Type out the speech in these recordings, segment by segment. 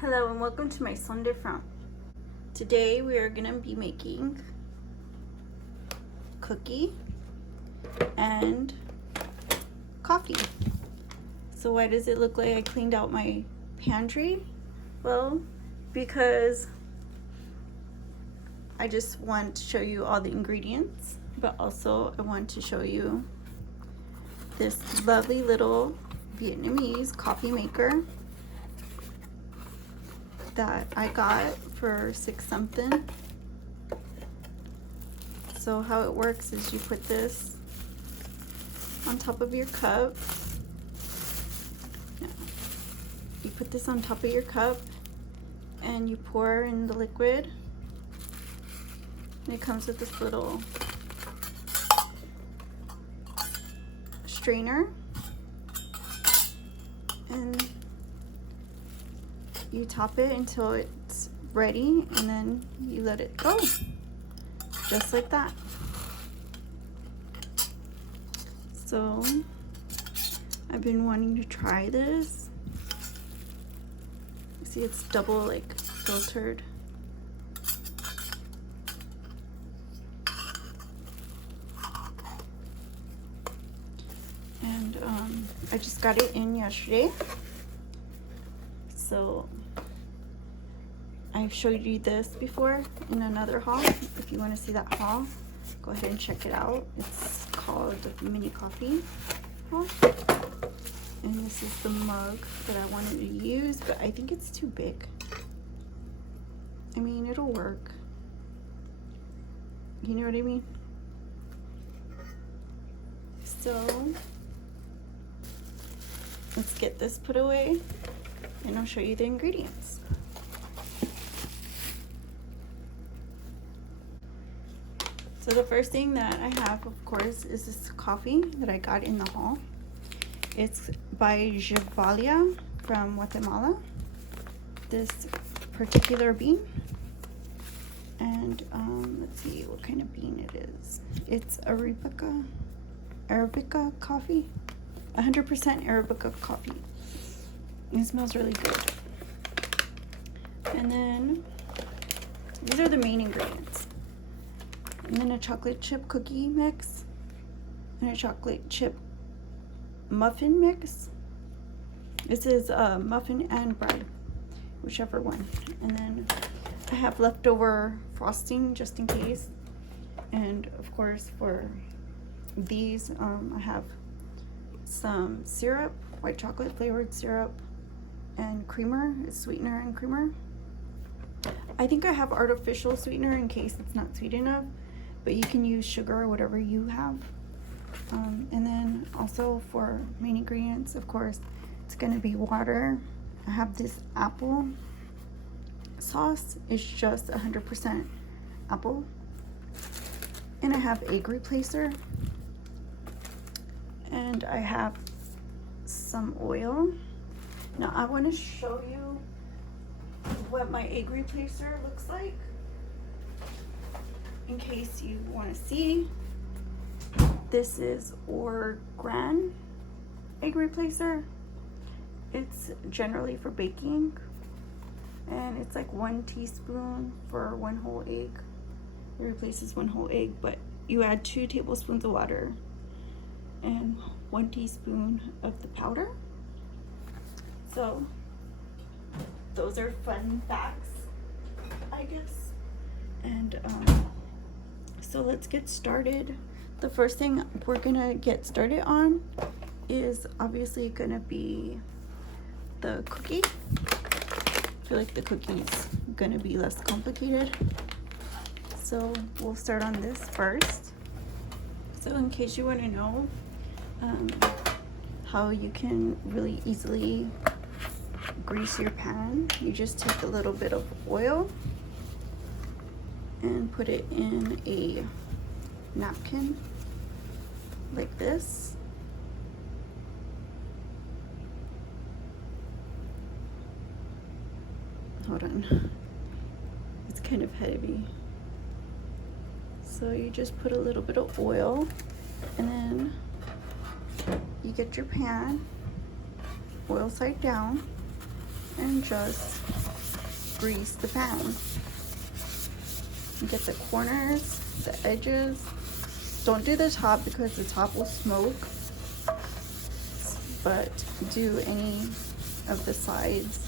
Hello and welcome to my Sunday Front. Today we are going to be making cookie and coffee. So why does it look like I cleaned out my pantry? Well, because I just want to show you all the ingredients, but also I want to show you this lovely little Vietnamese coffee maker that I got for $6 something. So how it works is you put this on top of your cup. You put this on top of your cup and you pour in the liquid. And it comes with this little strainer. And you top it until it's ready, and then you let it go, just like that. So I've been wanting to try this. See, it's double like filtered. And I just got it in yesterday. So I've showed you this before in another haul. If you want to see that haul, go ahead and check it out. It's called the mini coffee haul. And this is the mug that I wanted to use, but I think it's too big. I mean, it'll work. You know what I mean? So let's get this put away and I'll show you the ingredients. So the first thing that I have, of course, is this coffee that I got in the haul. It's by Ghirardelli from Guatemala, this particular bean. And let's see what kind of bean it is. It's Arabica coffee, 100% Arabica coffee. It smells really good. And then these are the main ingredients. And then a chocolate chip cookie mix and a chocolate chip muffin mix. This is muffin and bread, whichever one. And then I have leftover frosting just in case. And of course for these, I have some syrup, white chocolate flavored syrup, and creamer. It's sweetener and creamer. I think I have artificial sweetener in case it's not sweet enough, but you can use sugar or whatever you have. And then also for main ingredients, of course, it's going to be water. I have this apple sauce. It's just 100% apple. And I have egg replacer. And I have some oil. Now I want to show you what my egg replacer looks like in case you want to see. This is Oreo egg replacer. It's generally for baking, and it's like 1 teaspoon for 1 whole egg. It replaces 1 whole egg, but you add 2 tablespoons of water and 1 teaspoon of the powder. So those are fun facts, I guess. And so let's get started. The first thing we're gonna get started on is obviously gonna be the cookie. I feel like the cookie's gonna be less complicated. So we'll start on this first. So in case you wanna know how you can really easily grease your pan, you just take a little bit of oil and put it in a napkin like this. Hold on, it's kind of heavy. So you just put a little bit of oil, and then you get your pan, oil side down, and just grease the pan. Get the corners, the edges. Don't do the top because the top will smoke, but do any of the sides.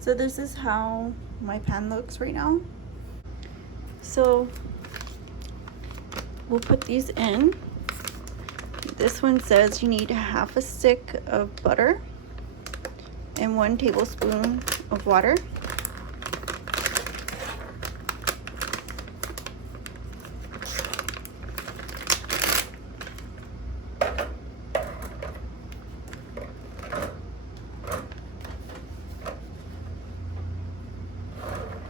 So this is how my pan looks right now. So we'll put these in. This one says you need half a stick of butter and 1 tablespoon of water.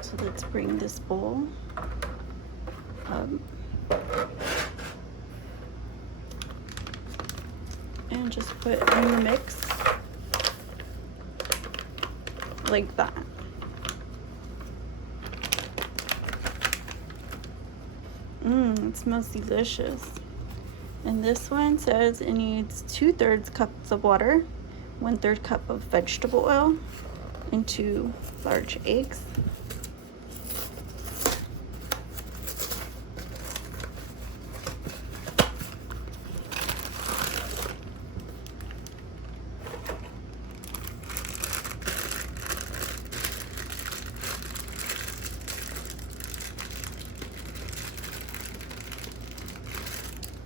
So let's bring this bowl up. And just put in the mix like that. It smells delicious. And this one says it needs 2/3 cups of water, 1/3 cup of vegetable oil, and 2 large eggs.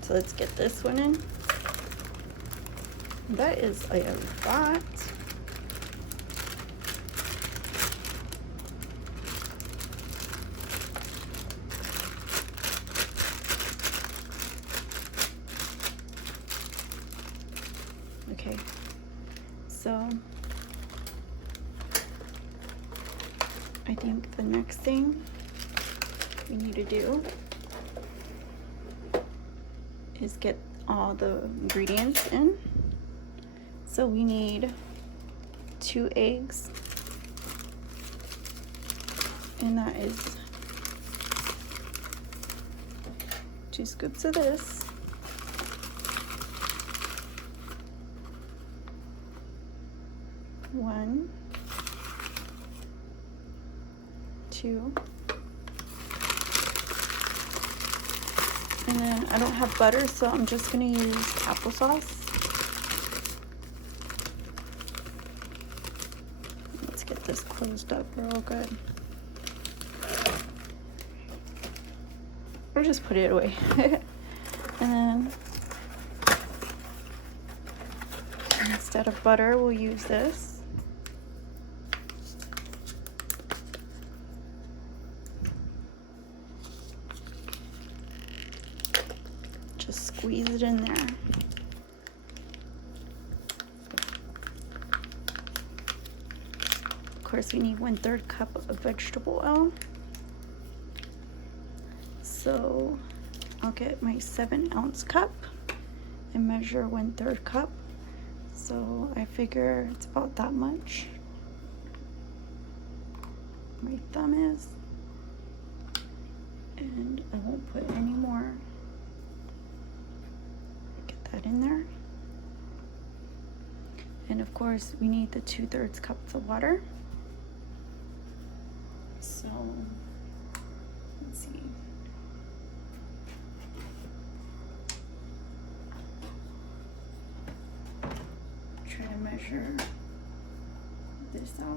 So let's get this one in. That is a lot. Okay, so I think the next thing we need to do is get all the ingredients in. So we need 2 eggs, and that is 2 scoops of this. One, 2. And then I don't have butter, so I'm just gonna use applesauce. Let's get this closed up real good. Or just put it away. And then instead of butter, we'll use this. Just squeeze it in there. Of course, we need 1/3 cup of vegetable oil. So I'll get my 7-ounce cup and measure 1/3 cup. So I figure it's about that much. My thumb is. And I won't put any more. That in there. And of course we need the 2/3 cups of water. So let's see. Try to measure this out.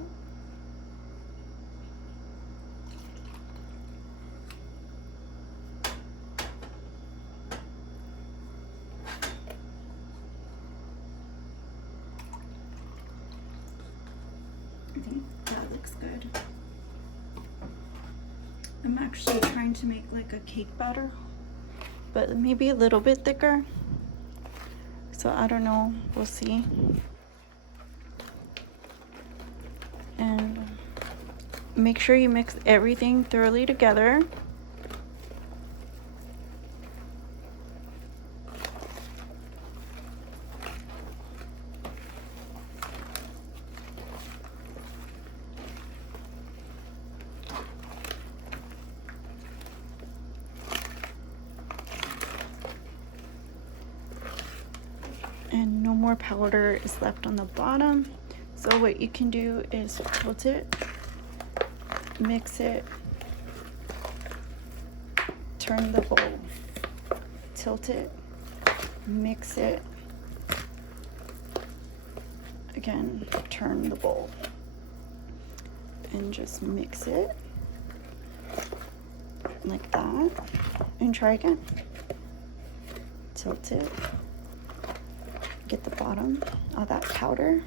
I think that looks good. I'm actually trying to make like a cake batter, but maybe a little bit thicker. So I don't know, we'll see. And make sure you mix everything thoroughly together. And no more powder is left on the bottom, So what you can do is tilt it, mix it, turn the bowl, tilt it, mix it, again, turn the bowl, and just mix it like that, and try again. Tilt it, get the bottom of that powder.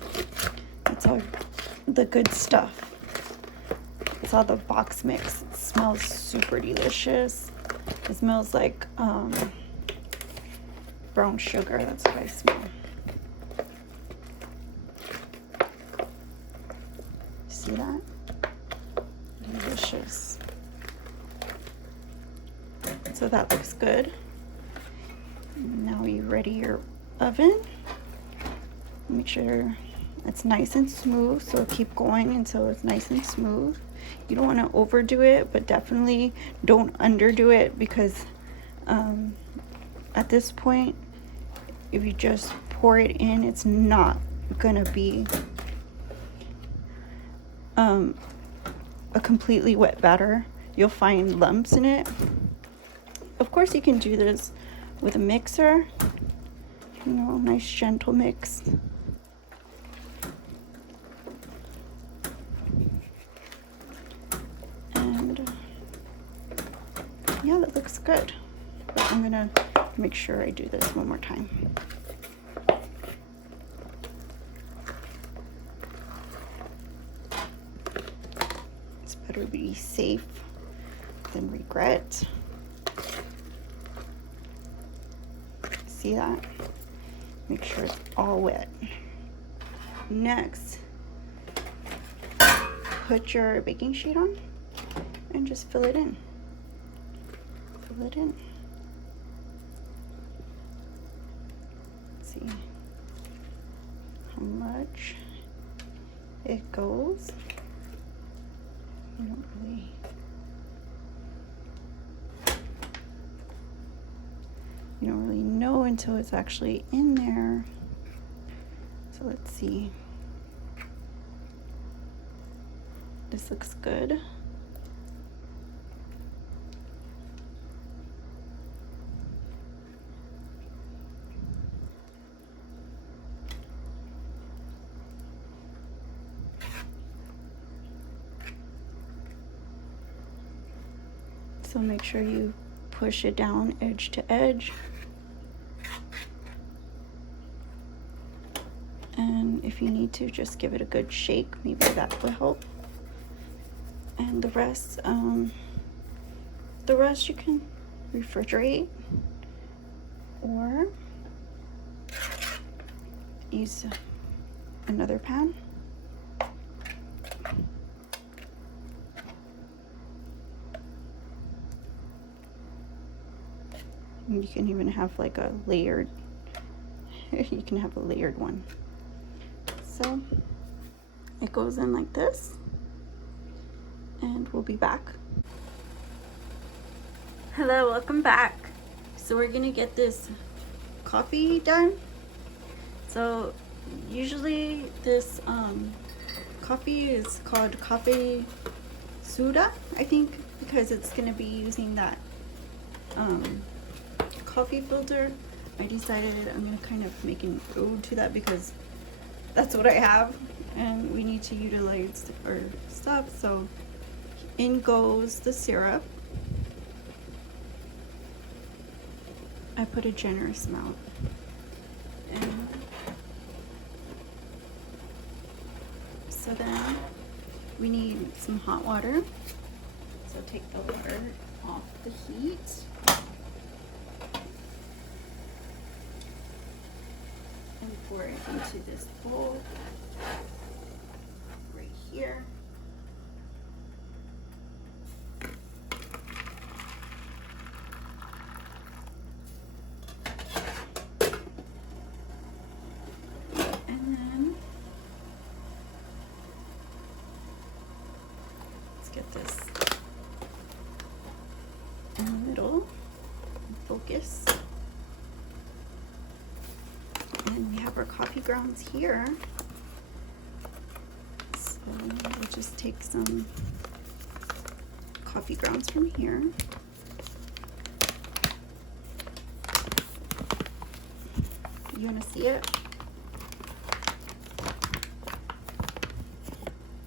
That's all the good stuff. It's all the box mix. It smells super delicious. It smells like brown sugar. That's what I smell. See that? Delicious. So that looks good. Now you ready your oven. Make sure it's nice and smooth, so keep going until it's nice and smooth. You don't want to overdo it, but definitely don't underdo it, because at this point, if you just pour it in, it's not gonna be a completely wet batter. You'll find lumps in it. Of course, you can do this with a mixer, you know, nice gentle mix. And yeah, that looks good. But I'm gonna make sure I do this one more time. It's better to be safe than regret. See that? Make sure it's all wet. Next, put your baking sheet on and just fill it in. Fill it in. Let's see how much it goes. You don't really know until it's actually in there. So let's see. This looks good. So make sure you push it down edge to edge. And if you need to, just give it a good shake. Maybe that will help. And the rest you can refrigerate or use another pan. And you can even have like a layered, you can have a layered one. So it goes in like this, and we'll be back. Hello, welcome back. So we're gonna get this coffee done. So usually this coffee is called coffee soda, I think, because it's gonna be using that coffee filter. I decided I'm gonna kind of make an ode to that because that's what I have and we need to utilize our stuff. So in goes the syrup. I put a generous amount. And so then we need some hot water. So take the water off the heat. And pour it into this bowl right here. And then let's get this in the middle and focus. And we have our coffee grounds here. just take some coffee grounds from here. You want to see it?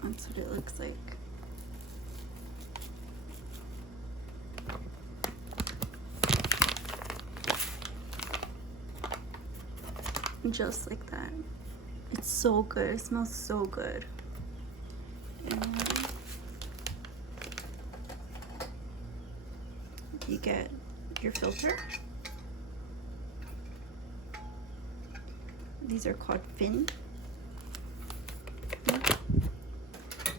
That's what it looks like. Just like that. It's so good. It smells so good. And you get your filter. These are called Phin.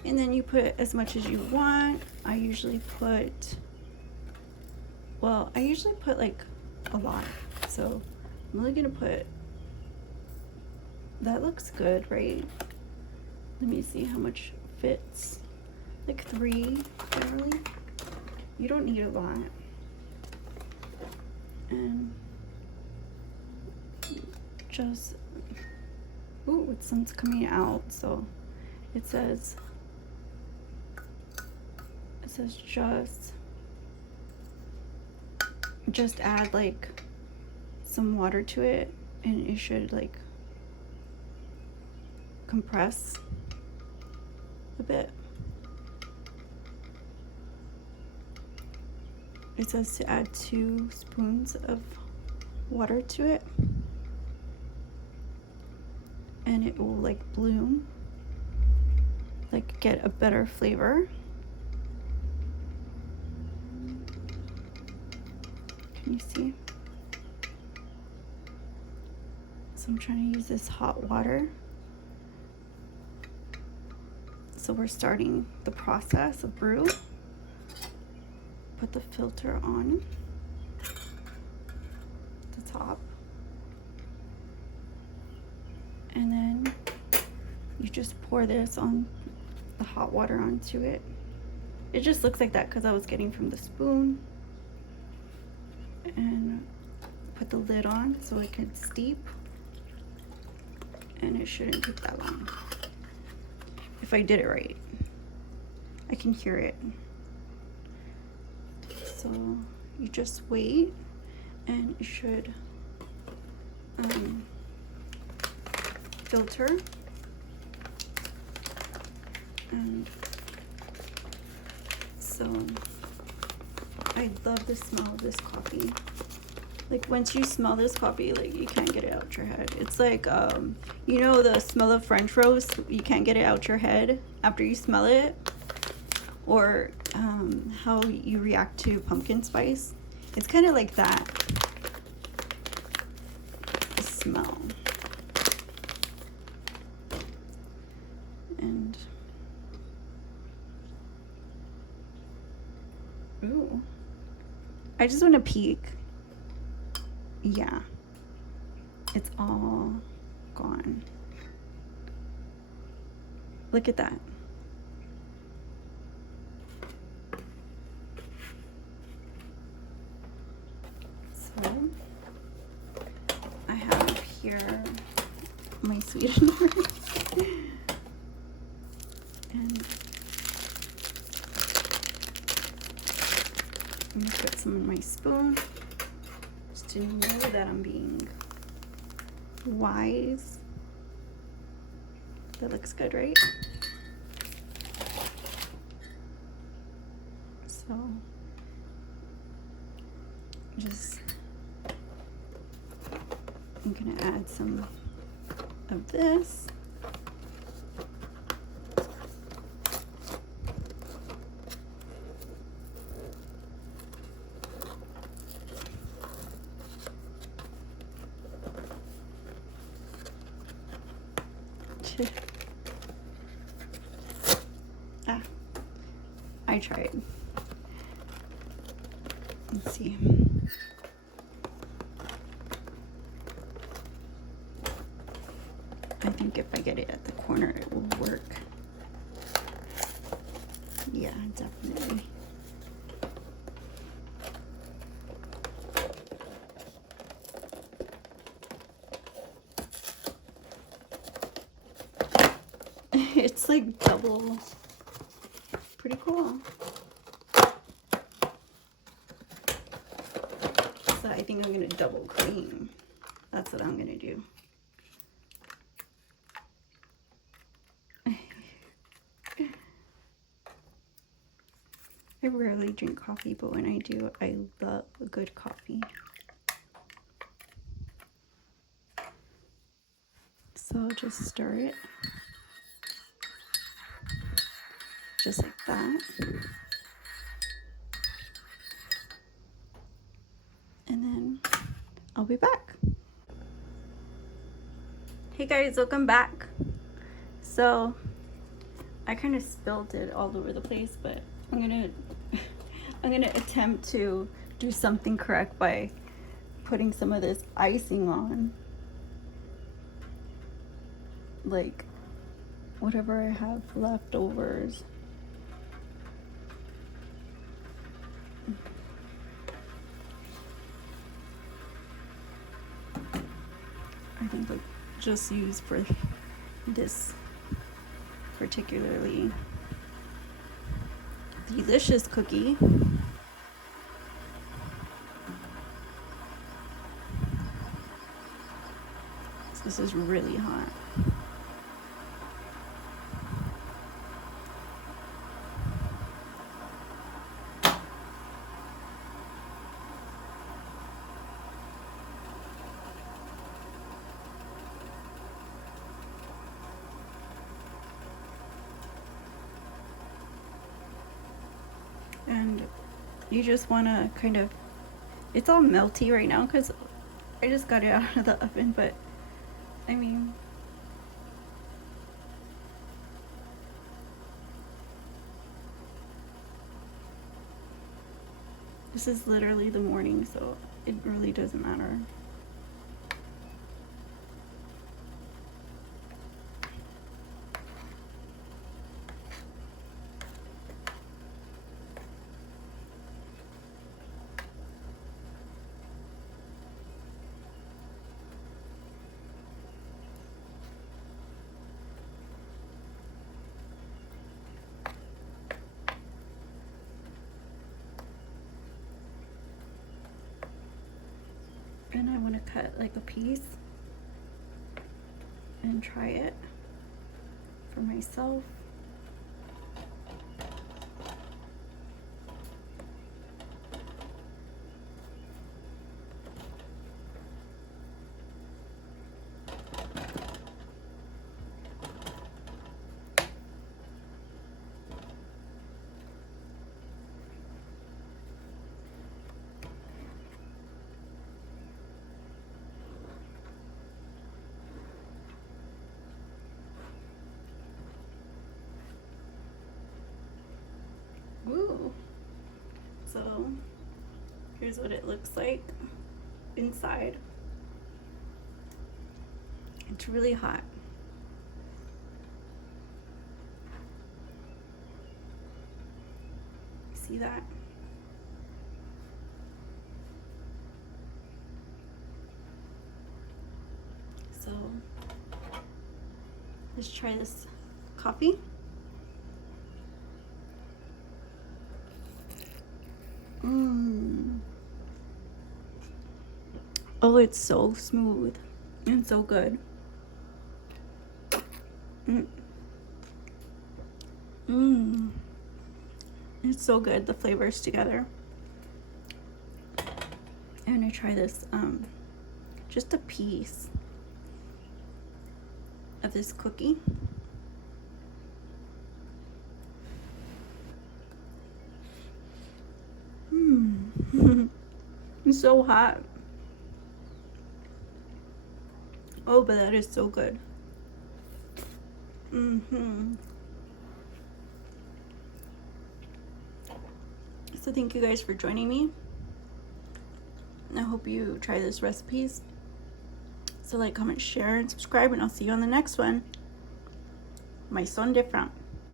And then you put as much as you want. I usually put, well, I usually put like a lot. So I'm only gonna put, that looks good, right? Let me see how much fits. Like 3 generally. You don't need a lot. And just, ooh, sun's coming out, so it says just add like some water to it, and it should like compress a bit. It says to add 2 spoons of water to it, and it will like bloom, like get a better flavor. Can you see? So I'm trying to use this hot water. So we're starting the process of brew. Put the filter on the top. And then you just pour this on the hot water onto it. It just looks like that because I was getting from the spoon. And put the lid on so it can steep. And it shouldn't take that long. If I did it right. I can hear it. So you just wait, and it should filter. And so I love the smell of this coffee. Like once you smell this coffee, like you can't get it out your head. It's like you know the smell of French roast, you can't get it out your head after you smell it, or how you react to pumpkin spice. It's kind of like that, the smell. And ooh, I just want to peek. Yeah, it's all gone. Look at that. So I have here my sweetener. And I'm gonna put some in my spoon just to know that I'm being wise. That looks good, right? So just, I'm gonna add some of this. Ah, I tried. Let's see. I think if I get it at the corner, it will work. Yeah, definitely. It's like double pretty cool. So I think I'm gonna double cream. That's what I'm gonna do. I rarely drink coffee, but when I do, I love a good coffee. So I'll just stir it. Just like that. And then I'll be back. Hey guys, welcome back. So I kind of spilled it all over the place, but I'm gonna attempt to do something correct by putting some of this icing on, like whatever I have leftovers. I think like just use for this particularly delicious cookie. This is really hot. And you just want to kind of, it's all melty right now because I just got it out of the oven, but I mean, this is literally the morning, so it really doesn't matter. And I want to cut like a piece and try it for myself. Ooh. So here's what it looks like inside. It's really hot. See that? So let's try this coffee. Oh, it's so smooth and so good. It's so good, the flavors together. And I try this, just a piece of this cookie. It's so hot. Oh, but that is so good. So thank you guys for joining me. I hope you try this recipes. So like, comment, share, and subscribe, and I'll see you on the next one. My son different.